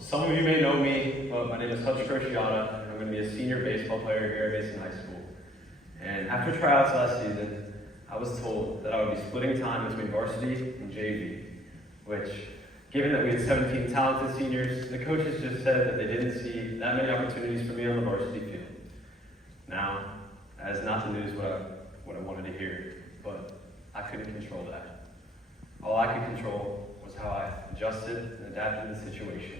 Some of you may know me, but my name is Hutch Crociata, and I'm going to be a senior baseball player here at Mason High School. And after tryouts last season, I was told that I would be splitting time between varsity and JV, which, given that we had 17 talented seniors, the coaches just said that they didn't see that many opportunities for me on the varsity field. Now, that is not the news what I wanted to hear, but I couldn't control that. All I could control was how I adjusted and adapted to the situation.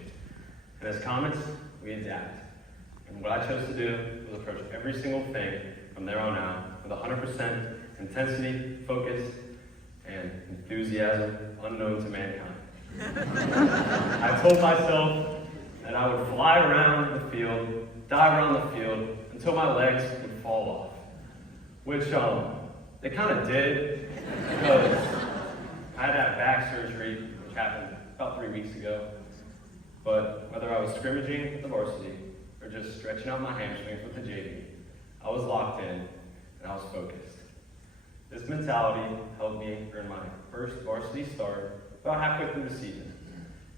And as Comets, we adapt. And what I chose to do was approach every single thing from there on out with 100% intensity, focus, and enthusiasm unknown to mankind. I told myself that I would fly around the field, dive around the field, until my legs would fall off. Which, they kind of did, because I had that back surgery, which happened about 3 weeks ago. But whether I was scrimmaging with the varsity, or just stretching out my hamstrings with the JV, I was locked in, and I was focused. This mentality helped me earn my first varsity start about halfway through the season.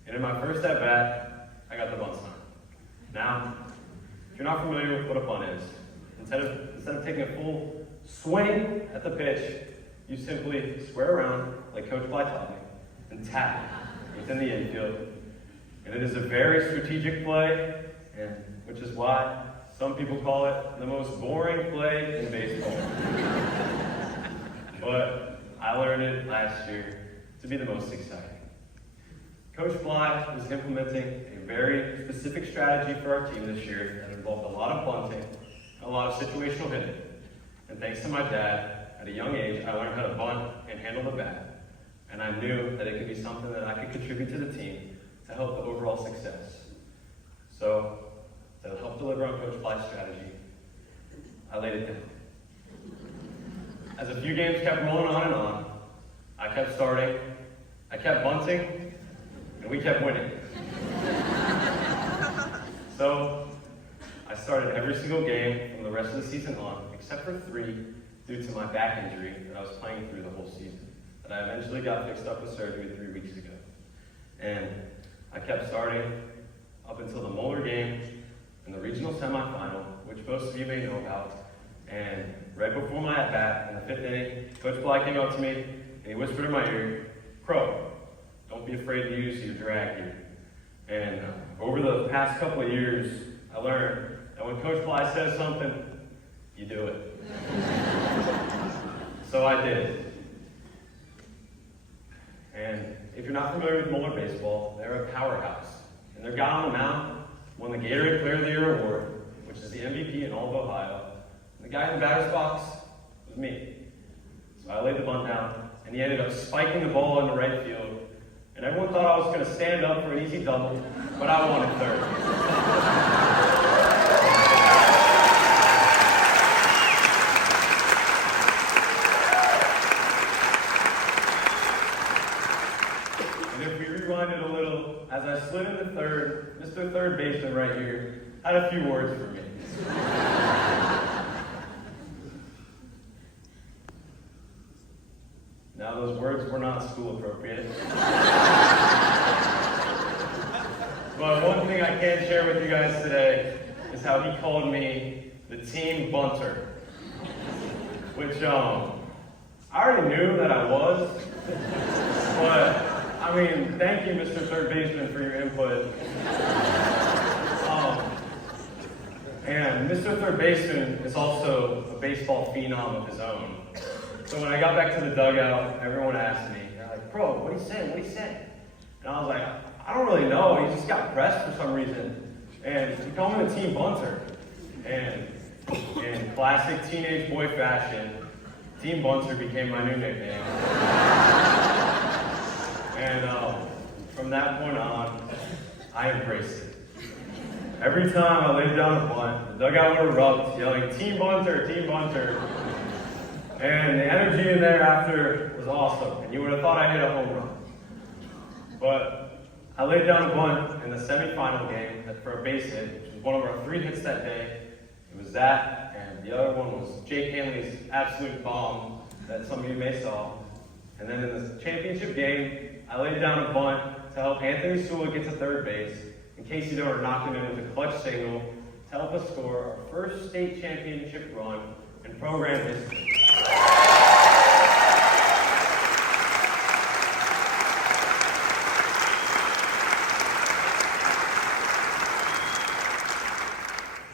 And in my first at-bat, I got the bunt sign. Now, if you're not familiar with what a bunt is, instead of taking a full swing at the pitch, you simply square around, like Coach Bly taught me, and tap within the infield. And it is a very strategic play, and which is why some people call it the most boring play in baseball. But I learned it last year to be the most exciting. Coach Bly was implementing a very specific strategy for our team this year that involved a lot of bunting and a lot of situational hitting. And thanks to my dad, at a young age, I learned how to bunt and handle the bat. And I knew that it could be something that I could contribute to the team to help the overall success. So, to help deliver on Coach Bly's strategy, I laid it down. As a few games kept rolling on and on, I kept starting, I kept bunting, and we kept winning. So, I started every single game from the rest of the season on, except for 3, due to my back injury that I was playing through the whole season, that I eventually got fixed up with surgery 3 weeks ago. And I kept starting up until the Moeller game in the regional semifinal, which most of you may know about. And right before my at-bat, in the 5th inning, Coach Bly came up to me, and he whispered in my ear, "Crow, don't be afraid to use your drag here." And over the past couple of years, I learned that when Coach Bly says something, you do it. So I did. And if you're not familiar with Moeller baseball, they're a powerhouse. And their guy on the mound won the Gatorade Player of the Year award, which is the MVP in all of Ohio. And the guy in the batter's box was me. So I laid the bunt down, and he ended up spiking the ball into right field. And everyone thought I was going to stand up for an easy double, but I wanted third. It a little, as I slid into third, Mr. Third Baseman right here had a few words for me. Now those words were not school appropriate. But one thing I can share with you guys today is how he called me the team bunter. Which, I already knew that I was, but I mean, thank you, Mr. Third Baseman, for your input. And Mr. Third Baseman is also a baseball phenom of his own. So when I got back to the dugout, everyone asked me, they're like, "Bro, what do you say? What do you say?" And I was like, "I don't really know. He just got pressed for some reason. And he called me the team bunter." And in classic teenage boy fashion, Team Bunter became my new nickname. And from that point on, I embraced it. Every time I laid down a bunt, the dugout would erupt, yelling, "Team Bunter, Team Bunter." And the energy in there after was awesome, and you would have thought I hit a home run. But I laid down a bunt in the semifinal game for a base hit, which was one of our 3 hits that day. It was that, and the other one was Jake Hanley's absolute bomb that some of you may saw. And then in the championship game, I laid down a bunt to help Anthony Sewell get to third base, and Casey Dover knocked him in with a clutch single to help us score our first state championship run in program history.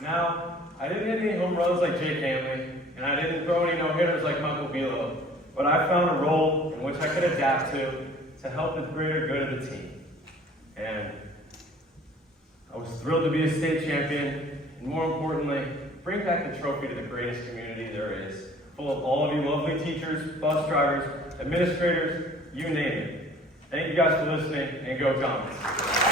Now, I didn't hit any home runs like Jake Hamley, and I didn't throw any no-hitters like Michael Velo, but I found a role in which I could adapt to help the greater good of the team. And I was thrilled to be a state champion, and more importantly, bring back the trophy to the greatest community there is, full of all of you lovely teachers, bus drivers, administrators, you name it. Thank you guys for listening, and go Comets.